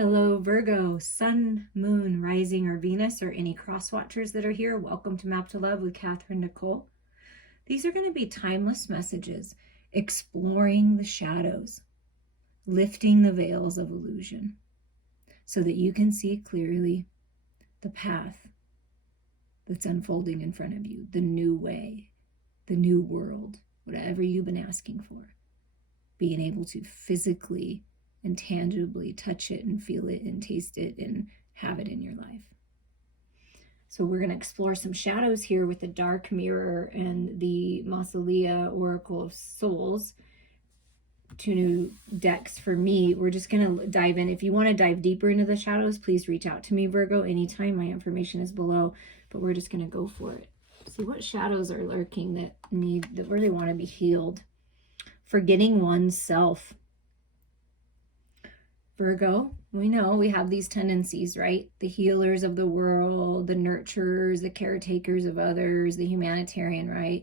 Hello, Virgo, Sun, Moon, Rising, or Venus, or any cross watchers that are here. Welcome to Map to Love with Katherine Nichole. These are going to be timeless messages, exploring the shadows, lifting the veils of illusion so that you can see clearly the path that's unfolding in front of you, the new way, the new world, whatever you've been asking for. Being able to physically and tangibly touch it and feel it and taste it and have it in your life. So we're going to explore some shadows here with the Dark Mirror and the Mausolea Oracle of Souls. Two new decks for me. We're just going to dive in. If you want to dive deeper into the shadows, please reach out to me, Virgo, anytime. My information is below, but we're just going to go for it. See what shadows are lurking that really want to be healed. Forgetting oneself. Virgo, we know we have these tendencies, right? The healers of the world, the nurturers, the caretakers of others, the humanitarian, right?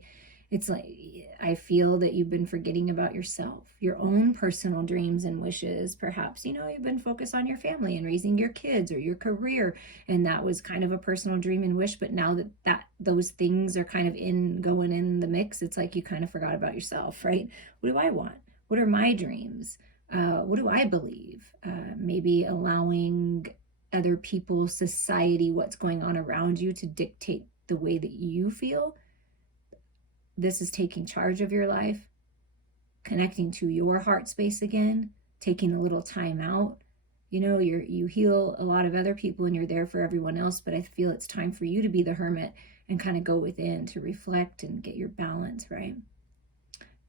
It's like, I feel that you've been forgetting about yourself, your own personal dreams and wishes. Perhaps, you've been focused on your family and raising your kids or your career. And that was kind of a personal dream and wish. But now that those things are kind of going in the mix, it's like you kind of forgot about yourself, right? What do I want? What are my dreams? What do I believe? Maybe allowing other people, society, what's going on around you to dictate the way that you feel. This is taking charge of your life, connecting to your heart space again, taking a little time out. You heal a lot of other people and you're there for everyone else, but I feel it's time for you to be the hermit and kind of go within to reflect and get your balance, right?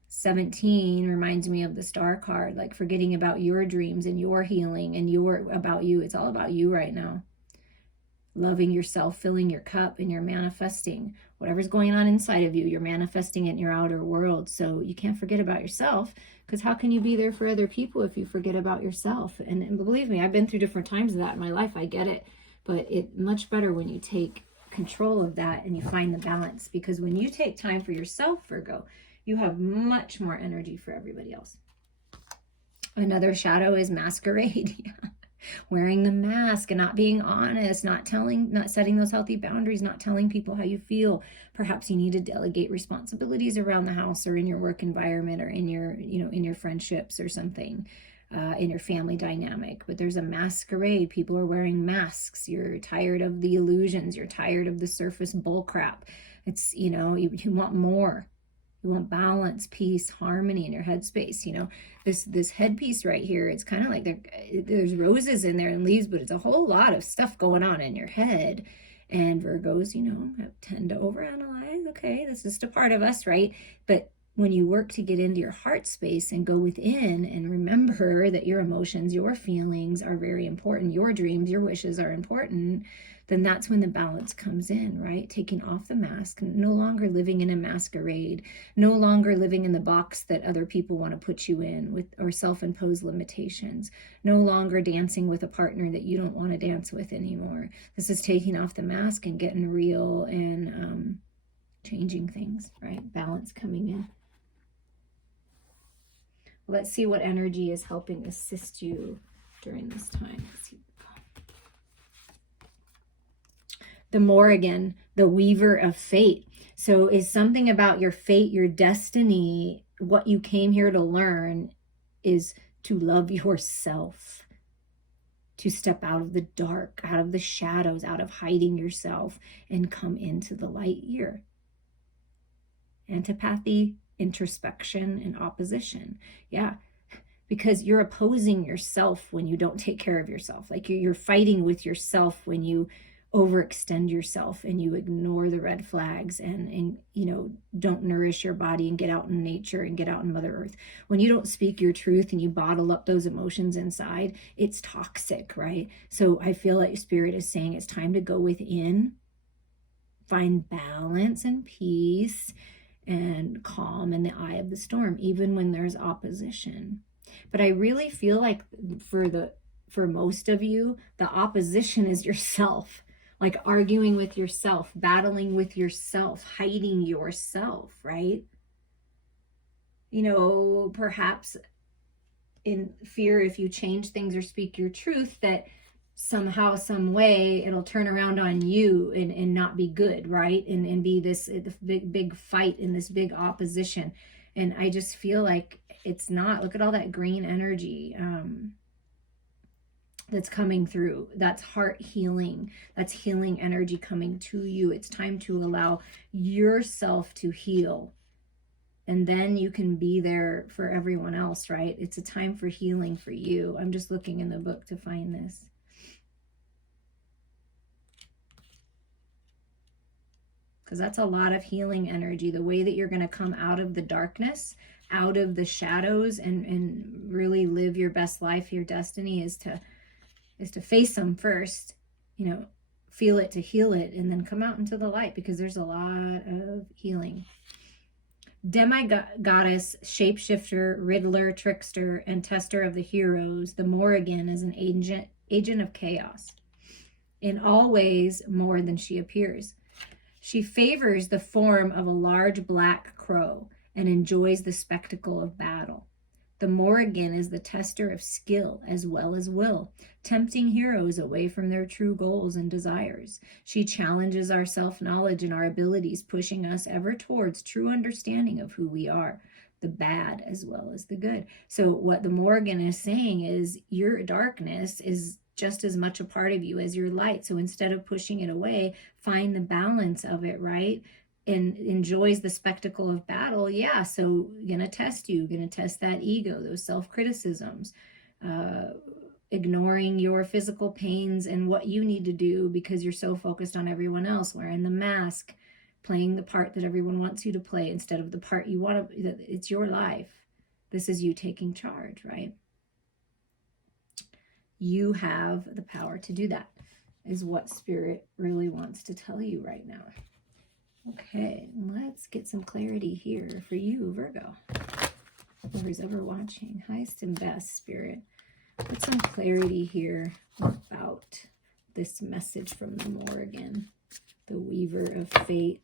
17 reminds me of the Star card, like forgetting about your dreams and your healing and about you. It's all about you right now. Loving yourself, filling your cup, and you're manifesting whatever's going on inside of you. You're manifesting it in your outer world. So you can't forget about yourself, because how can you be there for other people if you forget about yourself? And believe me, I've been through different times of that in my life. I get it. But it's much better when you take control of that and you find the balance, because when you take time for yourself, Virgo, you have much more energy for everybody else. Another shadow is masquerade. Wearing the mask and not being honest, not setting those healthy boundaries, not telling people how you feel. Perhaps you need to delegate responsibilities around the house or in your work environment or in your friendships or something, in your family dynamic. But there's a masquerade. People are wearing masks. You're tired of the illusions. You're tired of the surface bull crap. It's, you want more. You want balance, peace, harmony in your headspace. This headpiece right here, it's kind of like there's roses in there and leaves, but it's a whole lot of stuff going on in your head. And Virgos, tend to overanalyze. Okay, this is just a part of us, right? But when you work to get into your heart space and go within and remember that your emotions, your feelings are very important, your dreams, your wishes are important, then that's when the balance comes in, right? Taking off the mask, no longer living in a masquerade, no longer living in the box that other people want to put you in with, or self-imposed limitations, no longer dancing with a partner that you don't want to dance with anymore. This is taking off the mask and getting real and changing things, right? Balance coming in. Let's see what energy is helping assist you during this time. Let's see. The Morrigan, the weaver of fate. So is something about your fate, your destiny, what you came here to learn is to love yourself, to step out of the dark, out of the shadows, out of hiding yourself and come into the light here. Antipathy, introspection, and opposition. Yeah, because you're opposing yourself when you don't take care of yourself. Like you're fighting with yourself when you overextend yourself and you ignore the red flags and don't nourish your body and get out in nature and get out in Mother Earth. When you don't speak your truth and you bottle up those emotions inside, it's toxic, right? So I feel like Spirit is saying it's time to go within, find balance and peace and calm in the eye of the storm, even when there's opposition. But I really feel like for most of you, the opposition is yourself, like arguing with yourself, battling with yourself, hiding yourself, right? Perhaps in fear if you change things or speak your truth that somehow, some way, it'll turn around on you and not be good, right? And be this big fight and this big opposition. And I just feel like it's not. Look at all that green energy that's coming through. That's heart healing. That's healing energy coming to you. It's time to allow yourself to heal. And then you can be there for everyone else, right? It's a time for healing for you. I'm just looking in the book to find this. Because that's a lot of healing energy. The way that you're going to come out of the darkness, out of the shadows, and really live your best life, your destiny, is to face them first, you know, feel it to heal it, and then come out into the light, because there's a lot of healing. Demi-goddess, shapeshifter, riddler, trickster, and tester of the heroes, the Morrigan is an agent of chaos. In all ways, more than she appears. She favors the form of a large black crow and enjoys the spectacle of battle. The Morrigan is the tester of skill as well as will, tempting heroes away from their true goals and desires. She challenges our self-knowledge and our abilities, pushing us ever towards true understanding of who we are, the bad as well as the good. So what the Morrigan is saying is your darkness is just as much a part of you as your light. So instead of pushing it away, find the balance of it, right? And enjoys the spectacle of battle. Yeah, so gonna test you, gonna test that ego, those self-criticisms, ignoring your physical pains and what you need to do because you're so focused on everyone else, wearing the mask, playing the part that everyone wants you to play instead of the part you want to. It's your life. This is you taking charge, right? You have the power to do that, is what Spirit really wants to tell you right now. Okay, let's get some clarity here for you, Virgo. Whoever's ever watching, highest and best, Spirit. Put some clarity here about this message from the Morrigan, the Weaver of Fate.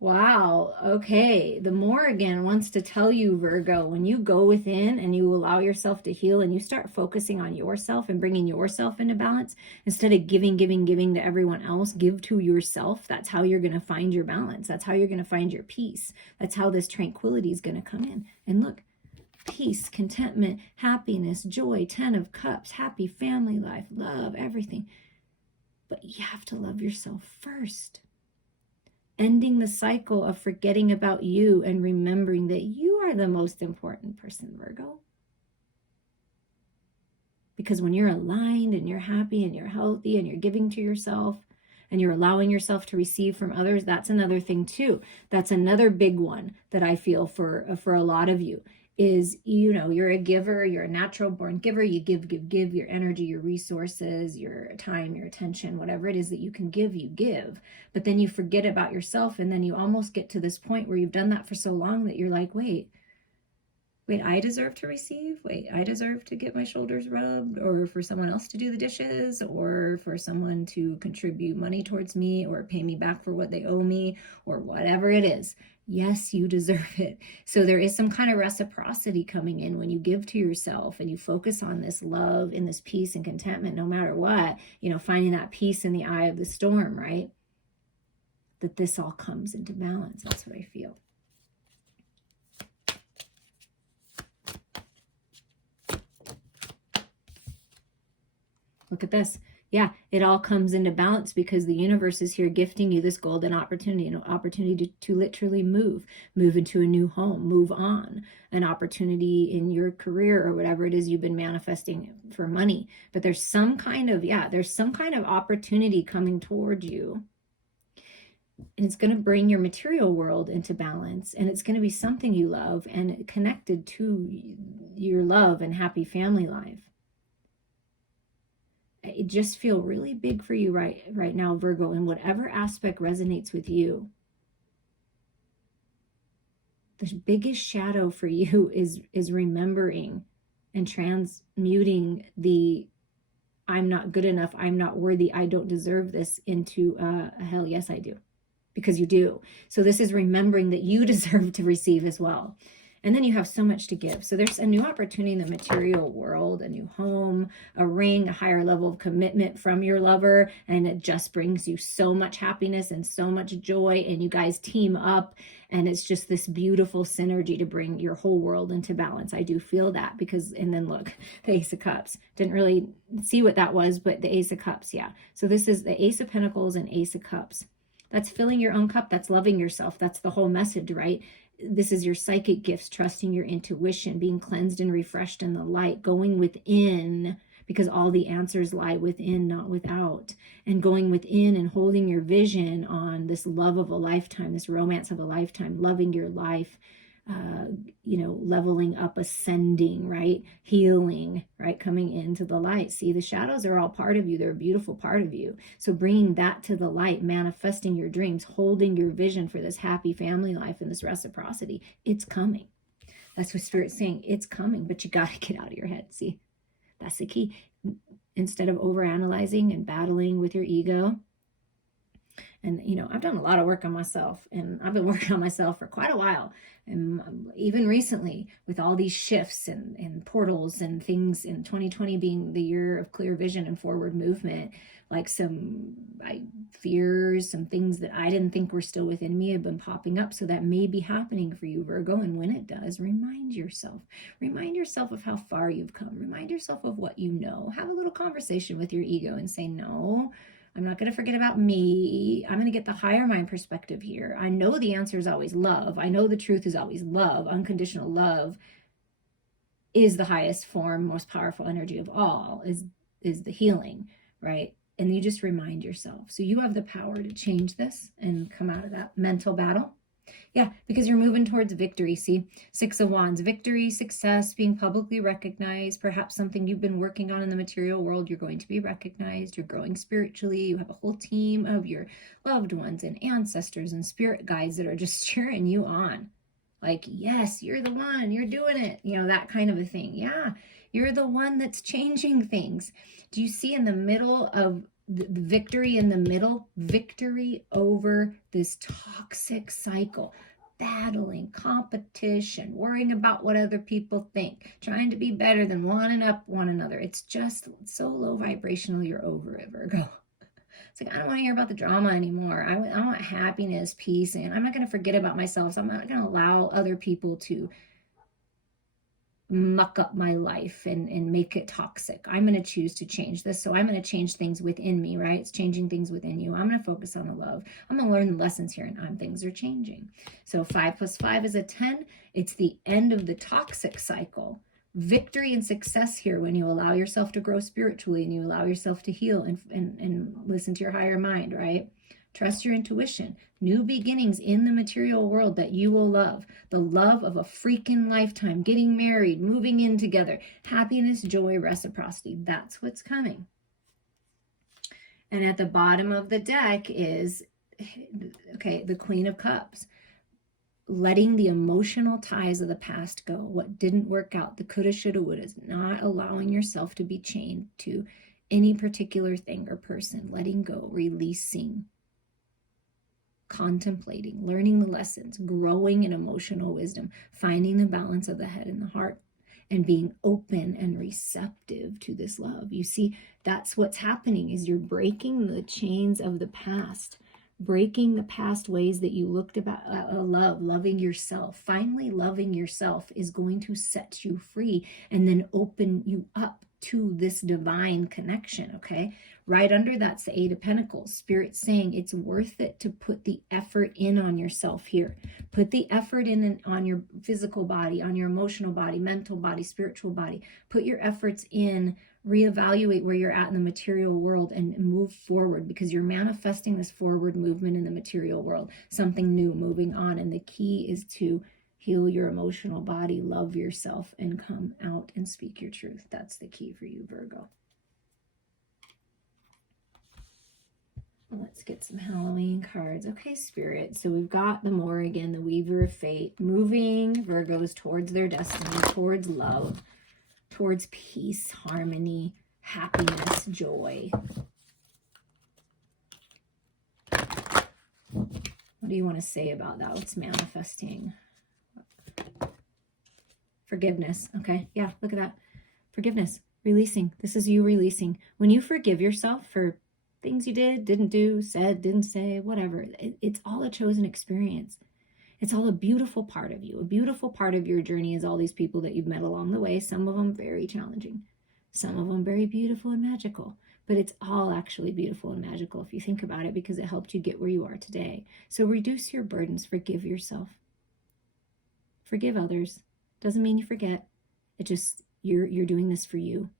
Wow, okay. The Morrigan wants to tell you, Virgo, when you go within and you allow yourself to heal and you start focusing on yourself and bringing yourself into balance, instead of giving to everyone else, give to yourself. That's how you're going to find your balance. That's how you're going to find your peace. That's how this tranquility is going to come in. And look, peace, contentment, happiness, joy, 10 of Cups, happy family life, love, everything. But you have to love yourself first. Ending the cycle of forgetting about you and remembering that you are the most important person, Virgo. Because when you're aligned and you're happy and you're healthy and you're giving to yourself and you're allowing yourself to receive from others, that's another thing too. That's another big one that I feel for a lot of you is, you know, you're a giver, you're a natural born giver. You give your energy, your resources, your time, your attention, whatever it is that you can give, you give. But then you forget about yourself, and then you almost get to this point where you've done that for so long that you're like, wait, I deserve to receive? Wait, I deserve to get my shoulders rubbed, or for someone else to do the dishes, or for someone to contribute money towards me, or pay me back for what they owe me, or whatever it is. Yes, you deserve it. So there is some kind of reciprocity coming in when you give to yourself and you focus on this love and this peace and contentment, no matter what, you know, finding that peace in the eye of the storm, right? That this all comes into balance. That's what I feel. Look at this. Yeah, it all comes into balance because the universe is here gifting you this golden opportunity, an opportunity to literally move into a new home, move on, an opportunity in your career or whatever it is you've been manifesting for money. But there's some kind of, there's some kind of opportunity coming toward you. And it's going to bring your material world into balance, and it's going to be something you love and connected to your love and happy family life. It just feel really big for you right now, Virgo, in whatever aspect resonates with you. The biggest shadow for you is remembering and transmuting the I'm not good enough, I'm not worthy, I don't deserve this into a hell yes I do. because you do. So this is remembering that you deserve to receive as well. And then you have so much to give. So there's a new opportunity in the material world, a new home, a ring, a higher level of commitment from your lover. And it just brings you so much happiness and so much joy. And you guys team up. And it's just this beautiful synergy to bring your whole world into balance. I do feel that because, and then look, the Ace of Cups. Didn't really see what that was, but the Ace of Cups, yeah. So this is the Ace of Pentacles and Ace of Cups. That's filling your own cup. That's loving yourself. That's the whole message, right? This is your psychic gifts, trusting your intuition, being cleansed and refreshed in the light, going within, because all the answers lie within, not without, and going within and holding your vision on this love of a lifetime, this romance of a lifetime, loving your life, leveling up, ascending, right? Healing, right? Coming into the light. See, the shadows are all part of you. They're a beautiful part of you. So bringing that to the light, manifesting your dreams, holding your vision for this happy family life and this reciprocity, it's coming. That's what Spirit's saying. It's coming, but you got to get out of your head. See, that's the key. Instead of overanalyzing and battling with your ego. And, I've done a lot of work on myself, and I've been working on myself for quite a while. And even recently, with all these shifts and portals and things, in 2020 being the year of clear vision and forward movement, like some fears, some things that I didn't think were still within me have been popping up. So that may be happening for you, Virgo. And when it does, remind yourself of how far you've come. Remind yourself of what you know. Have a little conversation with your ego and say, no, I'm not going to forget about me. I'm going to get the higher mind perspective here. I know the answer is always love. I know the truth is always love. Unconditional love is the highest form, most powerful energy of all, is the healing, right? And you just remind yourself. So you have the power to change this and come out of that mental battle. Yeah, because you're moving towards victory. See, Six of Wands, victory, success, being publicly recognized, perhaps something you've been working on in the material world. You're going to be recognized. You're growing spiritually. You have a whole team of your loved ones and ancestors and spirit guides that are just cheering you on. Like, yes, you're the one. You're doing it. That kind of a thing. Yeah, you're the one that's changing things. Do you see in the middle of the victory in the middle, victory over this toxic cycle, battling, competition, worrying about what other people think, trying to be better than one up one another. It's just so low vibrational, you're over it, Virgo. It's like, I don't want to hear about the drama anymore. I want happiness, peace, and I'm not going to forget about myself. So I'm not going to allow other people to muck up my life and make it toxic. I'm going to choose to change this. So I'm going to change things within me, right? It's changing things within you. I'm going to focus on the love. I'm going to learn the lessons here, and things are changing. So 5 + 5 is a 10. It's the end of the toxic cycle. Victory and success here when you allow yourself to grow spiritually and you allow yourself to heal and listen to your higher mind, right? Trust your intuition. New beginnings in the material world that you will love. The love of a freaking lifetime. Getting married, moving in together. Happiness, joy, reciprocity. That's what's coming. And at the bottom of the deck is, the Queen of Cups. Letting the emotional ties of the past go. What didn't work out. The coulda, shoulda, wouldas. Not allowing yourself to be chained to any particular thing or person. Letting go. Releasing. Contemplating, learning the lessons, growing in emotional wisdom, finding the balance of the head and the heart, and being open and receptive to this love. You see, that's what's happening, is you're breaking the chains of the past, breaking the past ways that you looked about loving yourself. Finally, loving yourself is going to set you free and then open you up to this divine connection, okay? Right under that's the 8 of Pentacles. Spirit's saying it's worth it to put the effort in on yourself here. Put the effort in on your physical body, on your emotional body, mental body, spiritual body. Put your efforts in, reevaluate where you're at in the material world and move forward, because you're manifesting this forward movement in the material world, something new, moving on. And the key is to heal your emotional body, love yourself, and come out and speak your truth. That's the key for you, Virgo. Let's get some Halloween cards. Okay, Spirit. So we've got the Morrigan, the Weaver of Fate, moving Virgos towards their destiny, towards love, towards peace, harmony, happiness, joy. What do you want to say about that? What's manifesting? Forgiveness. Okay. Yeah, look at that. Forgiveness. Releasing. This is you releasing. When you forgive yourself for things you did, didn't do, said, didn't say, whatever, it's all a chosen experience. It's all a beautiful part of you. A beautiful part of your journey is all these people that you've met along the way. Some of them very challenging. Some of them very beautiful and magical. But it's all actually beautiful and magical if you think about it, because it helped you get where you are today. So reduce your burdens. Forgive yourself. Forgive others. Doesn't mean you forget. It just, you're doing this for you.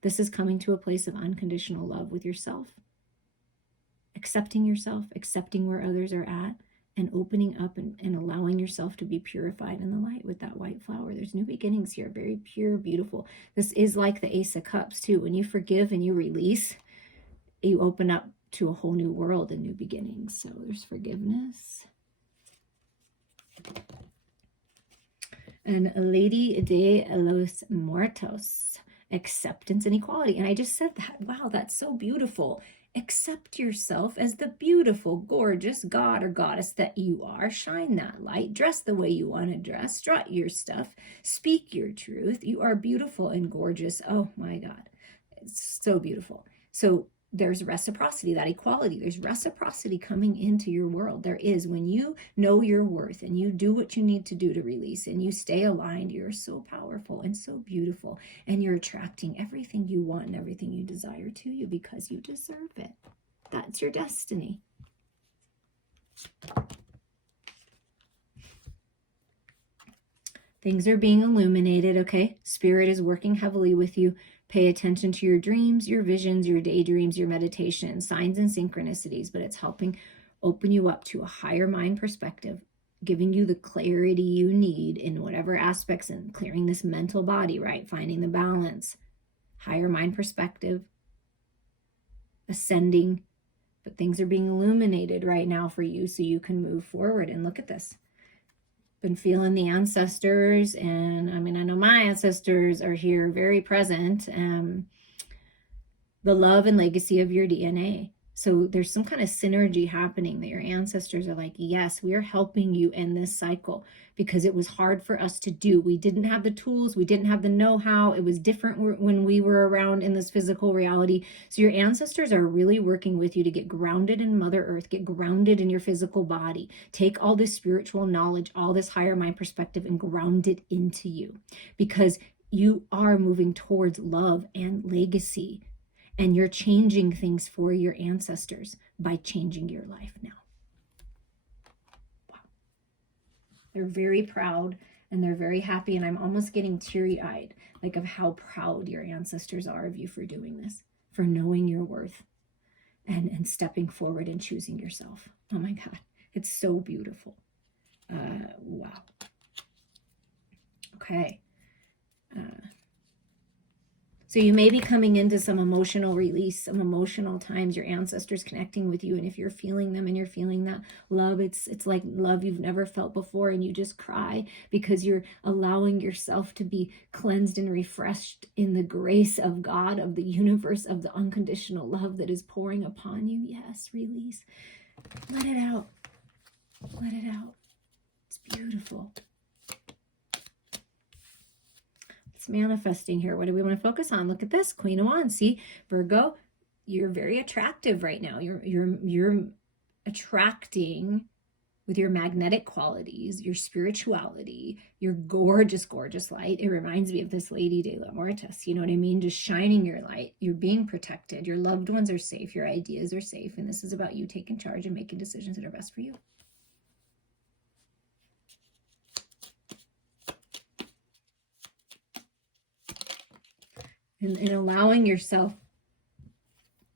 This is coming to a place of unconditional love with yourself. Accepting yourself, accepting where others are at, and opening up and allowing yourself to be purified in the light with that white flower. There's new beginnings here, very pure, beautiful. This is like the Ace of Cups too. When you forgive and you release, you open up to a whole new world and new beginnings. So there's forgiveness. And Lady de los Muertos, acceptance and equality. And I just said that. Wow, that's so beautiful. Accept yourself as the beautiful, gorgeous god or goddess that you are. Shine that light. Dress the way you want to dress. Strut your stuff. Speak your truth. You are beautiful and gorgeous. Oh my God. It's so beautiful. So there's reciprocity, that equality. There's reciprocity coming into your world. There is. When you know your worth and you do what you need to do to release and you stay aligned, you're so powerful and so beautiful. And you're attracting everything you want and everything you desire to you because you deserve it. That's your destiny. Things are being illuminated, okay? Spirit is working heavily with you. Pay attention to your dreams, your visions, your daydreams, your meditation, signs and synchronicities, but it's helping open you up to a higher mind perspective, giving you the clarity you need in whatever aspects, and clearing this mental body, right? Finding the balance, higher mind perspective, ascending, but things are being illuminated right now for you so you can move forward. And look at this. Been feeling the ancestors, and I mean, I know my ancestors are here, very present. The love and legacy of your DNA. So there's some kind of synergy happening that your ancestors are like, yes, we are helping you in this cycle because it was hard for us to do. We didn't have the tools. We didn't have the know-how. It was different when we were around in this physical reality. So your ancestors are really working with you to get grounded in Mother Earth, get grounded in your physical body, take all this spiritual knowledge, all this higher mind perspective, and ground it into you, because you are moving towards love and legacy. And you're changing things for your ancestors by changing your life now. Wow. They're very proud and they're very happy. And I'm almost getting teary-eyed, like of how proud your ancestors are of you for doing this, for knowing your worth and stepping forward and choosing yourself. Oh my God, it's so beautiful. Wow. Okay. So you may be coming into some emotional release, some emotional times, your ancestors connecting with you. And if you're feeling them and you're feeling that love, it's like love you've never felt before. And you just cry because you're allowing yourself to be cleansed and refreshed in the grace of God, of the universe, of the unconditional love that is pouring upon you. Yes, release. Let it out. Let it out. It's beautiful. Manifesting here. What do we want to focus on? Look at this, Queen of Wands. See, Virgo, you're very attractive right now. You're attracting with your magnetic qualities, your spirituality, your gorgeous, gorgeous light. It reminds me of this Lady de la Muertos. You know what I mean? Just shining your light. You're being protected. Your loved ones are safe. Your ideas are safe. And this is about you taking charge and making decisions that are best for you. And allowing yourself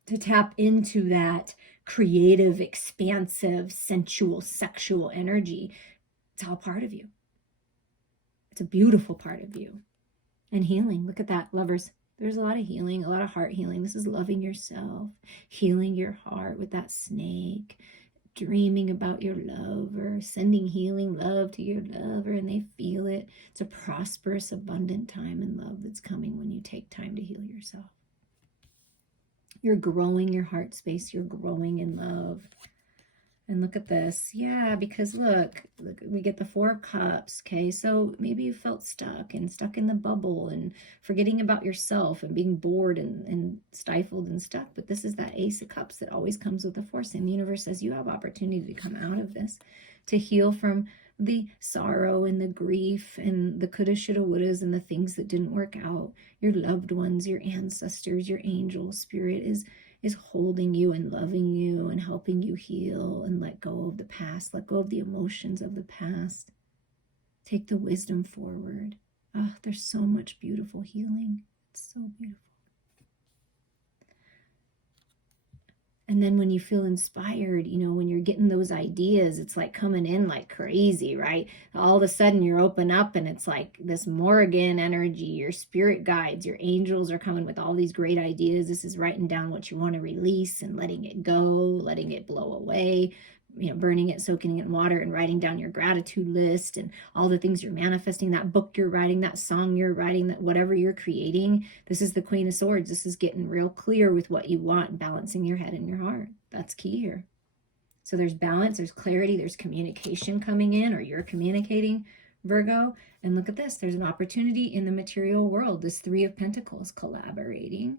to tap into that creative, expansive, sensual, sexual energy. It's all part of you. It's a beautiful part of you. And healing. Look at that, lovers. There's a lot of healing, a lot of heart healing. This is loving yourself, healing your heart with that snake, dreaming about your lover, sending healing love to your lover, and they feel it. It's a prosperous, abundant time and love that's coming when you take time to heal yourself. You're growing your heart space. You're growing in love. And look at this. Yeah, because look, we get the Four of Cups. Okay, so maybe you felt stuck in the bubble and forgetting about yourself and being bored and stifled and stuck. But this is that Ace of Cups that always comes with the Force. And the universe says you have opportunity to come out of this, to heal from the sorrow and the grief and the coulda, shoulda, wouldas and the things that didn't work out. Your loved ones, your ancestors, your angel spirit is holding you and loving you and helping you heal and let go of the past, let go of the emotions of the past. Take the wisdom forward. Oh, there's so much beautiful healing. It's so beautiful. And then when you feel inspired, you know, when you're getting those ideas, it's like coming in like crazy, right? All of a sudden you're open up and it's like this Morrigan energy, your spirit guides, your angels are coming with all these great ideas. This is writing down what you want to release and letting it go, letting it blow away, you know, burning it, soaking it in water and writing down your gratitude list and all the things you're manifesting, that book you're writing, that song you're writing, that whatever you're creating. This is the Queen of Swords. This is getting real clear with what you want, balancing your head and your heart. That's key here. So there's balance, there's clarity, there's communication coming in, or you're communicating, Virgo. And look at this. There's an opportunity in the material world. This Three of Pentacles collaborating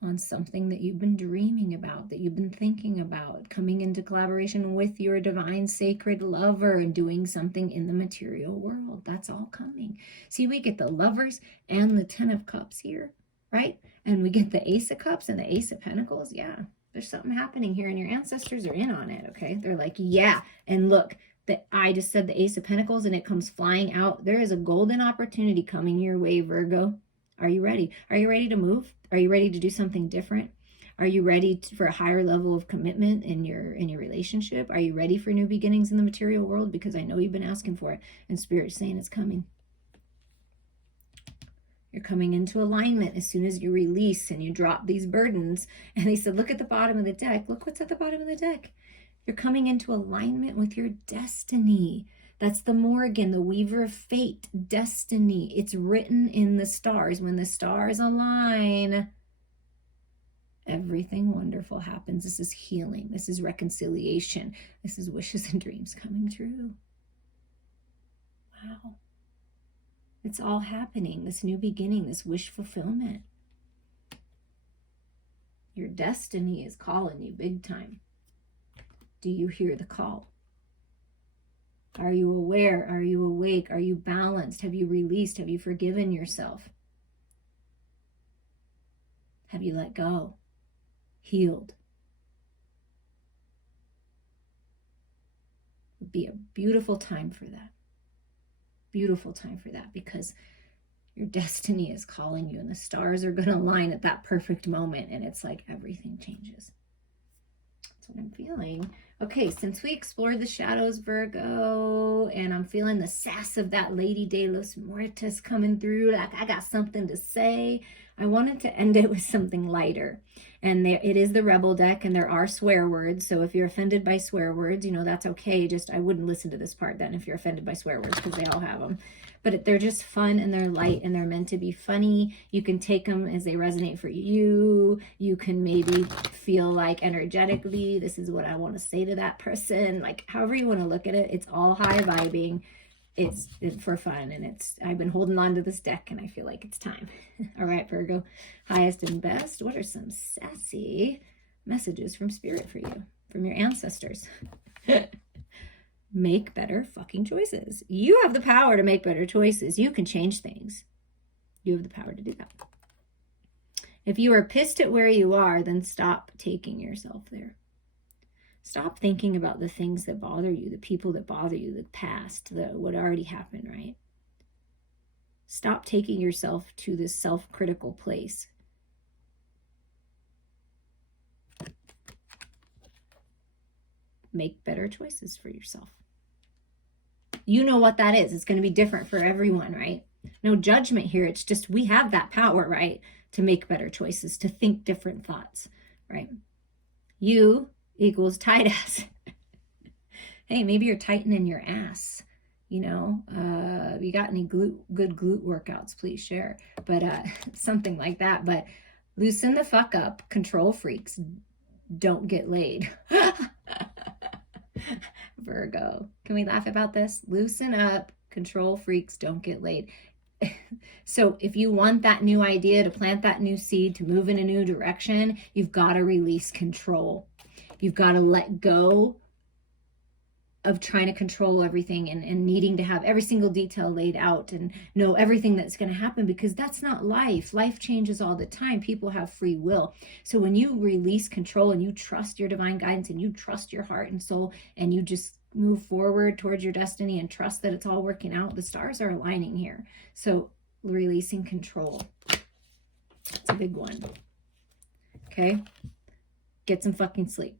on something that you've been dreaming about, that you've been thinking about, coming into collaboration with your divine sacred lover and doing something in the material world. That's all coming. See, we get the Lovers and the Ten of Cups here, right? And we get the Ace of Cups and the Ace of Pentacles. Yeah, there's something happening here and your ancestors are in on it, okay? They're like, yeah, and look, that I just said the Ace of Pentacles and it comes flying out. There is a golden opportunity coming your way, Virgo. Are you ready? Are you ready to move? Are you ready to do something different? Are you ready for a higher level of commitment in your relationship? Are you ready for new beginnings in the material world? Because I know you've been asking for it, and Spirit's saying it's coming. You're coming into alignment as soon as you release and you drop these burdens. And they said, look at the bottom of the deck. Look what's at the bottom of the deck. You're coming into alignment with your destiny. That's the Morrigan, the weaver of fate, destiny. It's written in the stars. When the stars align, everything wonderful happens. This is healing. This is reconciliation. This is wishes and dreams coming true. Wow. It's all happening. This new beginning, this wish fulfillment. Your destiny is calling you big time. Do you hear the call? Are you aware? Are you awake? Are you balanced? Have you released? Have you forgiven yourself? Have you let go? Healed? It would be a beautiful time for that. Beautiful time for that, because your destiny is calling you and the stars are going to align at that perfect moment, and it's like everything changes. That's what I'm feeling. Okay, since we explored the shadows, Virgo, and I'm feeling the sass of that Lady de los Muertos coming through, like I got something to say, I wanted to end it with something lighter. And it is the Rebel deck, and there are swear words. So if you're offended by swear words, you know, that's okay. Just, I wouldn't listen to this part then if you're offended by swear words, because they all have them. But they're just fun, and they're light, and they're meant to be funny. You can take them as they resonate for you. You can maybe feel like energetically, this is what I want to say to that person. Like, however you want to look at it, it's all high vibing. It's for fun, and I've been holding on to this deck, and I feel like it's time. All right, Virgo, highest and best. What are some sassy messages from Spirit for you, from your ancestors? Make better fucking choices. You have the power to make better choices. You can change things. You have the power to do that. If you are pissed at where you are, then stop taking yourself there. Stop thinking about the things that bother you, the people that bother you, the past, what already happened, right? Stop taking yourself to this self-critical place. Make better choices for yourself. You know what that is. It's going to be different for everyone, right? No judgment here. It's just we have that power, right? To make better choices, to think different thoughts, right? You equals tight ass. Hey, maybe you're tightening your ass. You know, you got any good glute workouts, please share. But something like that. But loosen the fuck up, control freaks. don't get laid. Virgo, can we laugh about this? Loosen up. Control freaks don't get laid. So if you want that new idea, to plant that new seed, to move in a new direction, you've got to release control. You've got to let go of trying to control everything and needing to have every single detail laid out and know everything that's going to happen, because that's not life. Life changes all the time. People have free will. So when you release control and you trust your divine guidance and you trust your heart and soul and you just move forward towards your destiny and trust that it's all working out, the stars are aligning here. So releasing control, it's a big one. Okay, get some fucking sleep.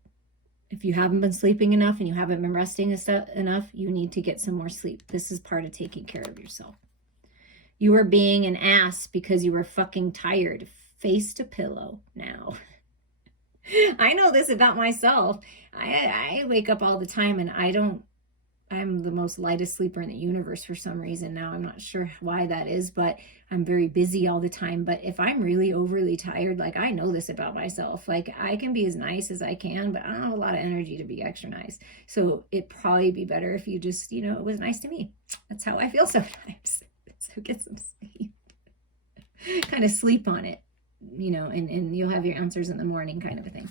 If you haven't been sleeping enough and you haven't been resting enough, you need to get some more sleep. This is part of taking care of yourself. You are being an ass because you were fucking tired. Face to pillow now. I know this about myself. I wake up all the time and I'm the most lightest sleeper in the universe for some reason now. I'm not sure why that is, but I'm very busy all the time. But if I'm really overly tired, like, I know this about myself, like, I can be as nice as I can, but I don't have a lot of energy to be extra nice. So it'd probably be better if you just, it was nice to me. That's how I feel sometimes. So get some sleep. Kind of sleep on it, and you'll have your answers in the morning, kind of a thing.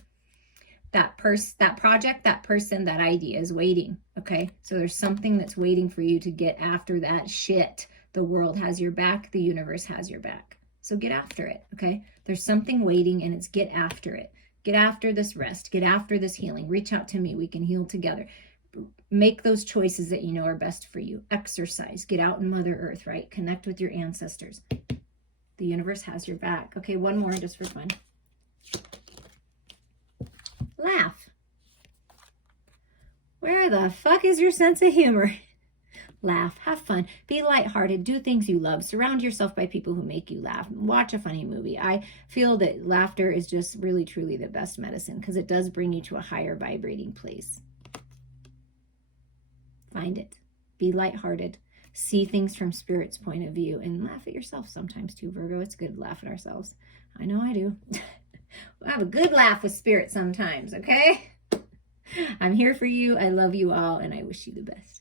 That project, that person, that idea is waiting, okay? So there's something that's waiting for you to get after that shit. The world has your back. The universe has your back. So get after it, okay? There's something waiting, and it's get after it. Get after this rest. Get after this healing. Reach out to me. We can heal together. Make those choices that you know are best for you. Exercise. Get out in Mother Earth, right? Connect with your ancestors. The universe has your back. Okay, one more just for fun. Laugh. Where the fuck is your sense of humor? Laugh, have fun, be lighthearted, do things you love, surround yourself by people who make you laugh, watch a funny movie. I feel that laughter is just really, truly the best medicine, because it does bring you to a higher vibrating place. Find it. Be lighthearted. See things from Spirit's point of view, and laugh at yourself sometimes too, Virgo. It's good to laugh at ourselves. I know I do. We'll have a good laugh with Spirit sometimes, okay? I'm here for you. I love you all, and I wish you the best.